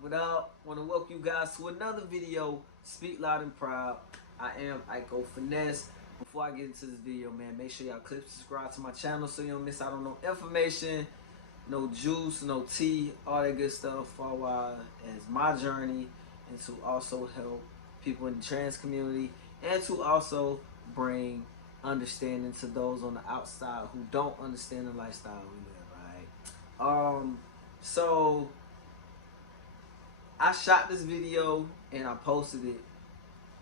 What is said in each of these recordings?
What up? Want to welcome you guys to another video. Speak loud and proud. I am Aiko Finesse. Before I get into this video, man, make sure y'all click subscribe to my channel so you don't miss out on no information, no juice, no tea, all that good stuff. For as my journey, and to also help people in the trans community, and to also bring understanding to those on the outside who don't understand the lifestyle we live. Right. So I shot this video and I posted it.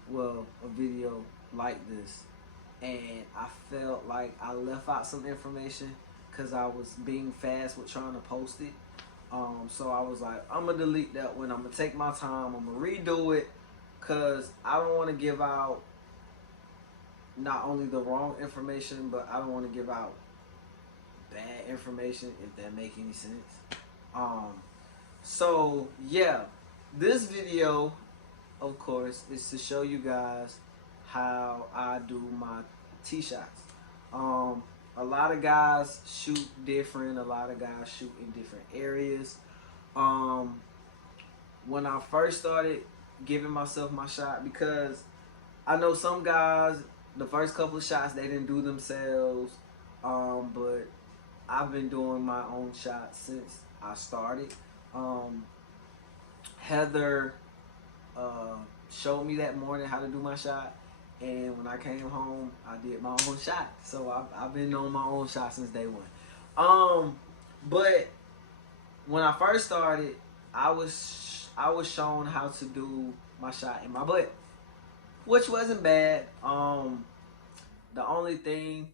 Well, a video like this, and I felt like I left out some information because I was being fast with trying to post it. So I was like, I'm gonna delete that one. I'm gonna take my time. I'm gonna redo it because I don't want to give out not only the wrong information, but I don't want to give out bad information, if that make any sense. Um, so yeah, this video, of course, is to show you guys how I do my tee shots. A lot of guys shoot different. A lot of guys shoot in different areas. Um, when I first started giving myself my shot, because I know some guys, the first couple of shots they didn't do themselves, but I've been doing my own shots since I started. Um, Heather uh, showed me that morning how to do my shot, and when I came home, I did my own shot. So I've been doing my own shot since day one. But when I first started, I was shown how to do my shot in my butt, which wasn't bad. The only thing,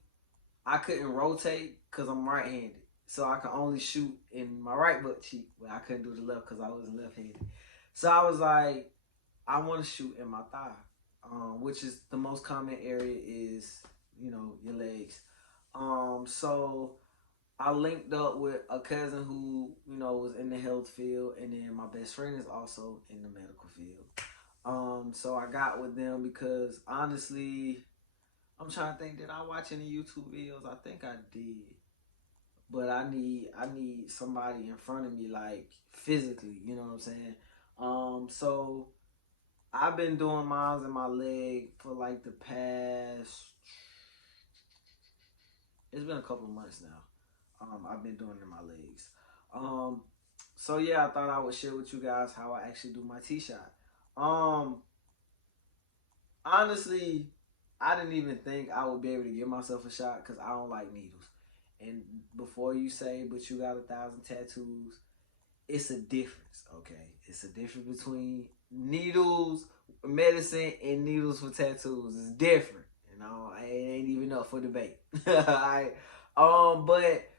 I couldn't rotate because I'm right-handed, so I could only shoot in my right butt cheek. But I couldn't do the left because I was left-handed. So I was like, I want to shoot in my thigh, which is the most common area is, your legs. So I linked up with a cousin who, was in the health field, and then my best friend is also in the medical field. So I got with them because honestly, I'm trying to think, did I watch any YouTube videos? I think I did. But I need somebody in front of me, like physically, you know what I'm saying? So I've been doing miles in my leg for like the past. It's been a couple of months now. I've been doing it in my legs. Um, so yeah, I thought I would share with you guys how I actually do my tee shot. Um, Honestly, I didn't even think I would be able to give myself a shot because I don't like needles. And before you say, but you got 1,000 tattoos, it's a difference, okay? It's a difference between needles, medicine, and needles for tattoos. It's different, it ain't even up for debate. Alright. But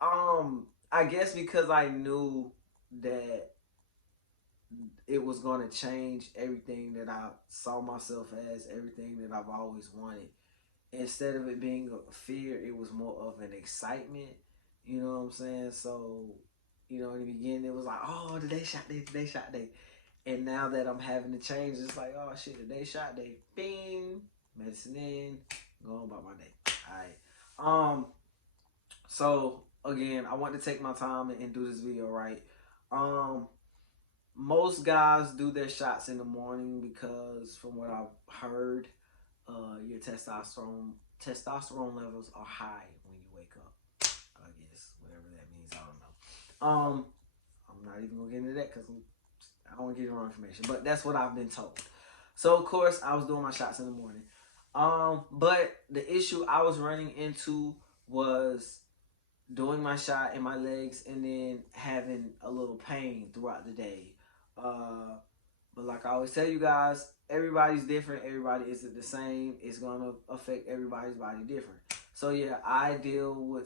I guess because I knew that it was going to change everything that I saw myself as, everything that I've always wanted. Instead of it being a fear, it was more of an excitement. You know what I'm saying? So, in the beginning, it was like, oh, today shot day, today shot day. And now that I'm having to change, it's like, oh shit, today shot day. Bing, medicine in, going about my day. All right. So again, I want to take my time and do this video right. Um, Most guys do their shots in the morning because, from what I've heard, your testosterone levels are high when you wake up. I guess whatever that means, I don't know. I'm not even gonna get into that because I don't want to get the wrong information, but that's what I've been told. So of course I was doing my shots in the morning. But the issue I was running into was doing my shot in my legs and then having a little pain throughout the day. Uh, but like I always tell you guys, everybody's different. Everybody isn't the same. It's gonna affect everybody's body different. So yeah,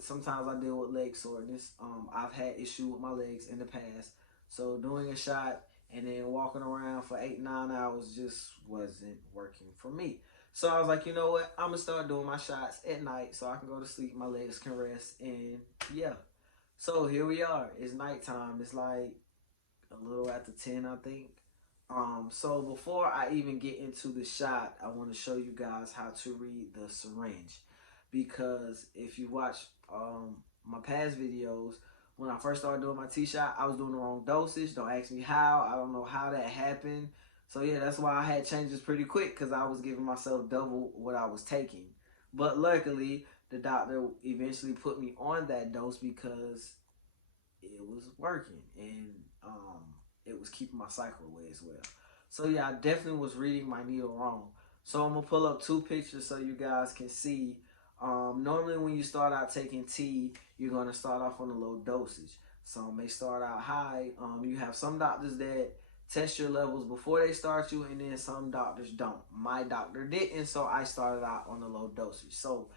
sometimes I deal with leg soreness. I've had issue with my legs in the past. So doing a shot and then walking around for 8, 9 hours just wasn't working for me. So I was like, you know what? I'm gonna start doing my shots at night so I can go to sleep, my legs can rest, and yeah. So here we are. It's nighttime. It's like a little after 10, I think. So before I even get into the shot, I want to show you guys how to read the syringe, because if you watch my past videos, when I first started doing my T-shot, I was doing the wrong dosage. Don't ask me how. I don't know how that happened. So yeah, that's why I had changes pretty quick, because I was giving myself double what I was taking. But luckily, the doctor eventually put me on that dose because it was working, and it was keeping my cycle away as well. So yeah, I definitely was reading my needle wrong. So I'm gonna pull up two pictures so you guys can see. Normally when you start out taking T, you're gonna start off on a low dosage. Some may start out high. You have some doctors that test your levels before they start you, and then some doctors don't. My doctor didn't, so I started out on a low dosage. So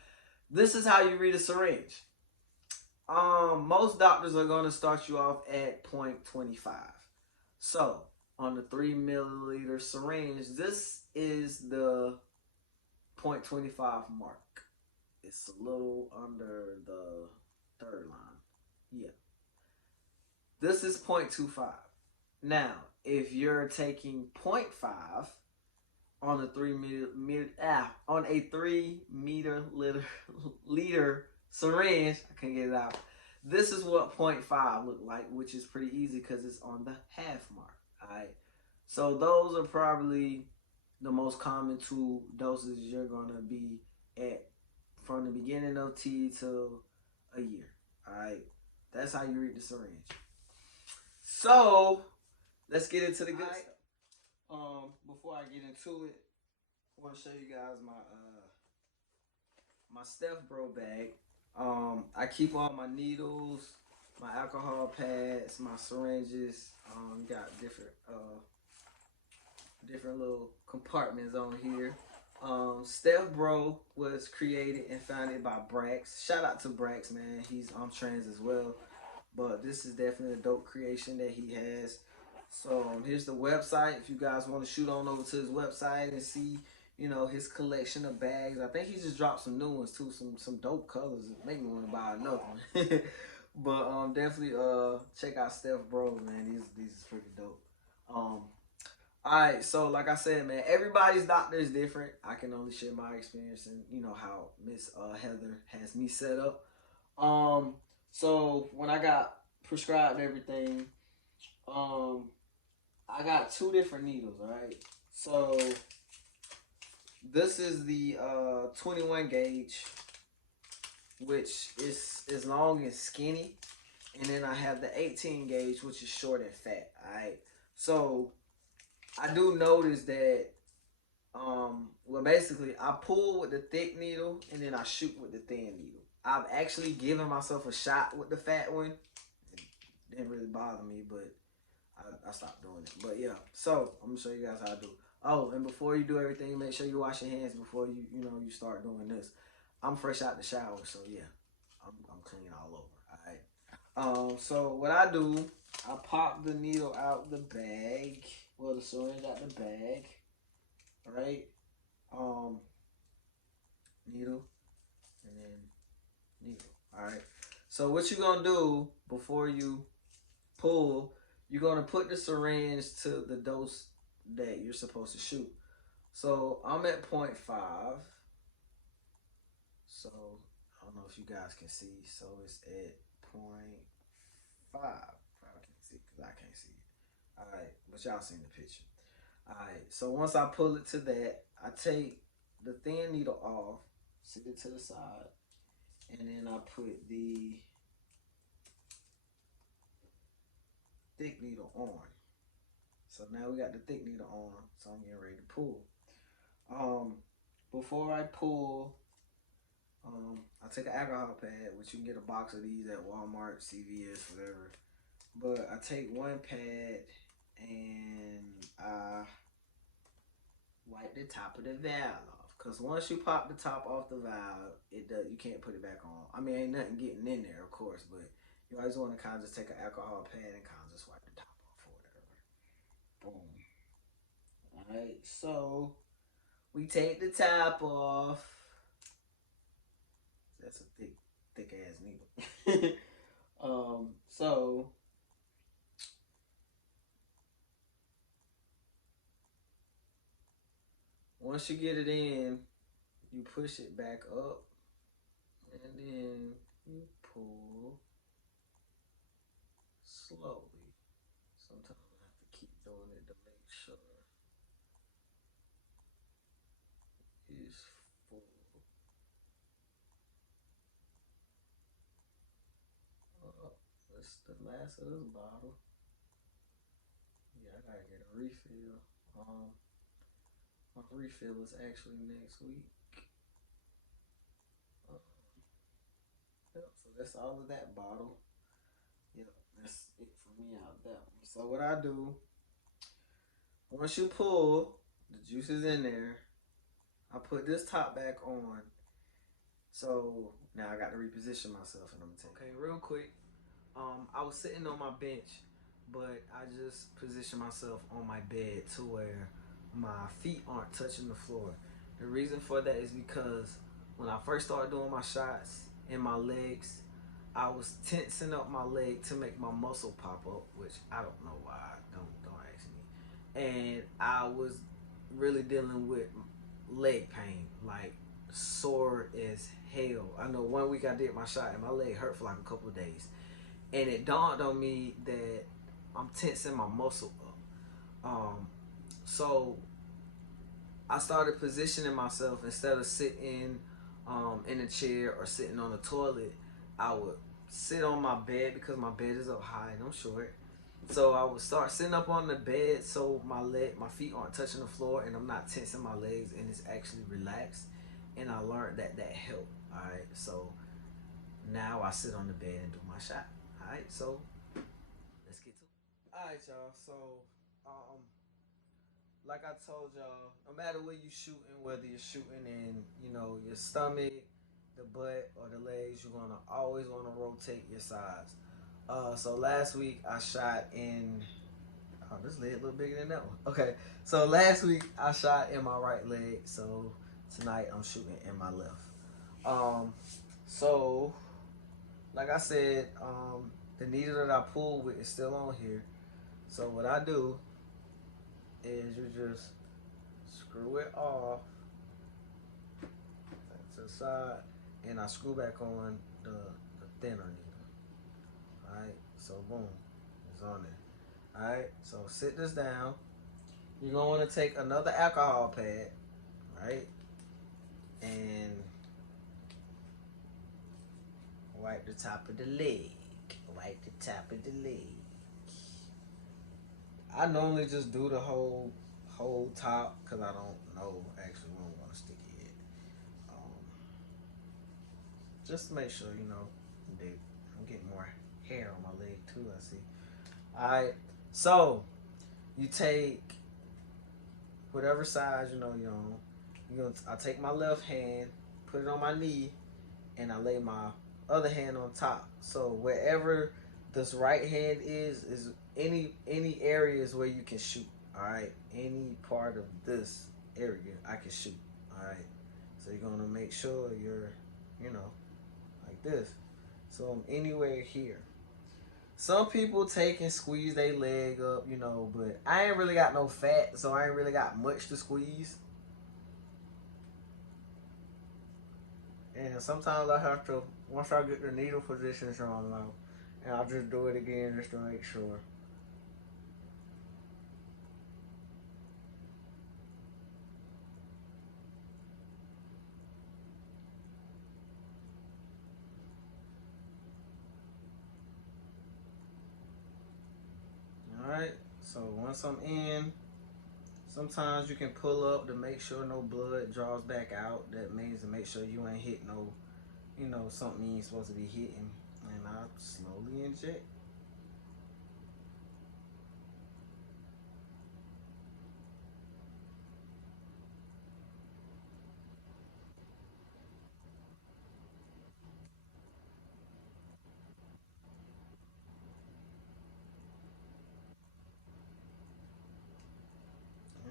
this is how you read a syringe. Most doctors are going to start you off at 0.25. So on the 3 milliliter syringe, this is the 0.25 mark. It's a little under the third line. Yeah. This is 0.25. Now, if you're taking 0.5 on a 3 liter syringe, I can't get it out. This is what 0.5 look like, which is pretty easy because it's on the half mark. Alright. So those are probably the most common two doses you're gonna be at from the beginning of T to a year. Alright. That's how you read the syringe. So let's get into the good stuff. Before I get into it, I want to show you guys my Steph Bro bag. I keep all my needles, my alcohol pads, my syringes. Got different little compartments on here. Steph Bro was created and founded by Brax. Shout out to Brax, man. He's trans as well, but this is definitely a dope creation that he has. So here's the website. If you guys want to shoot on over to his website and see, you know, his collection of bags. I think he just dropped some new ones too, some dope colors. It make me want to buy another one. But definitely check out Steph Bro, man. These is pretty dope. Alright, so like I said, man, everybody's doctor is different. I can only share my experience and you know how Miss Heather has me set up. So when I got prescribed everything, I got two different needles, alright? So this is the 21 gauge, which is as long and skinny. And then I have the 18 gauge, which is short and fat, alright? So I do notice that, well, basically, I pull with the thick needle and then I shoot with the thin needle. I've actually given myself a shot with the fat one. It didn't really bother me, but I stopped doing it. But yeah, so I'm gonna show you guys how I do. Oh, and before you do everything, make sure you wash your hands before you start doing this. I'm fresh out the shower, so yeah, I'm clean all over. All right. So what I do, I pop the needle out the bag. Well, the syringe out the bag. All right. Needle and then needle. All right. So what you're gonna do before you pull, you're gonna put the syringe to the dose that you're supposed to shoot. So I'm at 0.5. So I don't know if you guys can see. So it's at 0.5. I can't see because I can't see it. Alright, but y'all seen the picture. Alright, so once I pull it to that, I take the thin needle off, sit it to the side, and then I put the thick needle on. So now we got the thick needle on, so I'm getting ready to pull. Before I pull, I take an alcohol pad, which you can get a box of these at Walmart, CVS, whatever. But I take one pad and I wipe the top of the valve off. Cause once you pop the top off the valve, you can't put it back on. I mean, ain't nothing getting in there, of course, but you always want to kind of just take an alcohol pad and kind of just wipe the top off or whatever. Boom. All right, so we take the top off. That's a thick ass needle. So once you get it in, you push it back up, and then you pull. slowly. Sometimes I have to keep doing it to make sure it's full. That's the last of this bottle. Yeah, I gotta get a refill. Um, my refill is actually next week. Uh, yep, so that's all of that bottle. Yep, that's it for me out that one. So what I do, once you pull, the juice is in there. I put this top back on. So now I got to reposition myself and I'm gonna take. Okay, real quick. I was sitting on my bench, but I just positioned myself on my bed to where my feet aren't touching the floor. The reason for that is because when I first started doing my shots in my legs, I was tensing up my leg to make my muscle pop up, which I don't know why. Don't ask me. And I was really dealing with leg pain, like sore as hell. I know one week I did my shot and my leg hurt for like a couple of days, and it dawned on me that I'm tensing my muscle up. So I started positioning myself instead of sitting in a chair or sitting on the toilet. I would sit on my bed because my bed is up high and I'm short. So I would start sitting up on the bed so my feet aren't touching the floor and I'm not tensing my legs and it's actually relaxed. And I learned that helped. All right, so now I sit on the bed and do my shot. All right, so let's get to it. All right, y'all. So, um, like I told y'all, no matter where you shooting, whether you're shooting in, your stomach, the butt, or the legs, you're gonna always want to rotate your sides. So last week I shot in. Oh, this leg a little bigger than that one. Okay, so last week I shot in my right leg. So tonight I'm shooting in my left. Um, so like I said, the needle that I pulled with is still on here. So what I do is you just screw it off to the side, and I screw back on the thinner needle. Alright, so boom, it's on there. Alright, so sit this down. You're gonna want to take another alcohol pad, right, and wipe the top of the leg. Wipe the top of the leg. I normally just do the whole top because I don't know actually where I'm gonna stick it. Just to make sure I'm getting more hair on my leg too. I see. All right, so you take whatever size you're on. I take my left hand, put it on my knee, and I lay my other hand on top. So wherever this right hand is any areas where you can shoot. All right, any part of this area I can shoot. All right, so you're gonna make sure you're, like this. So I'm anywhere here. Some people take and squeeze their leg up, but I ain't really got no fat, so I ain't really got much to squeeze. And sometimes I have to, once I get the needle positions wrong, and I'll just do it again just to make sure. Alright, so once I'm in, sometimes you can pull up to make sure no blood draws back out. That means to make sure you ain't hit no, something you ain't supposed to be hitting. And I slowly inject.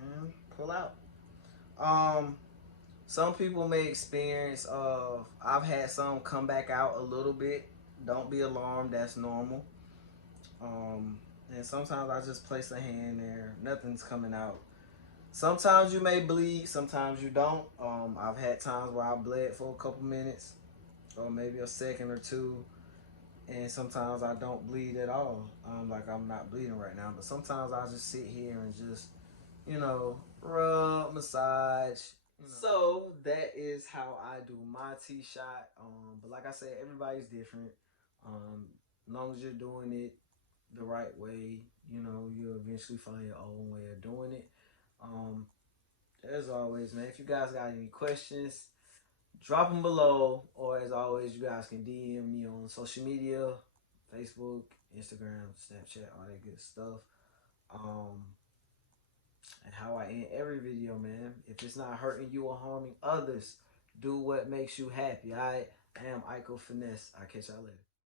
And pull out. Um, some people may experience I've had some come back out a little bit. Don't be alarmed, that's normal. And sometimes I just place a hand there, nothing's coming out. Sometimes you may bleed, sometimes you don't. I've had times where I bled for a couple minutes or maybe a second or two, And sometimes I don't bleed at all. Like I'm not bleeding right now, but sometimes I just sit here and just, rub, massage. So that is how I do my tee shot. But like I said, everybody's different. As long as you're doing it the right way, you'll eventually find your own way of doing it. Um, as always, man, if you guys got any questions, drop them below. Or as always, you guys can DM me on social media, Facebook, Instagram, Snapchat, all that good stuff. Um, and how I end every video, man. If it's not hurting you or harming others, do what makes you happy. I am Aiko Finesse. I'll catch y'all later.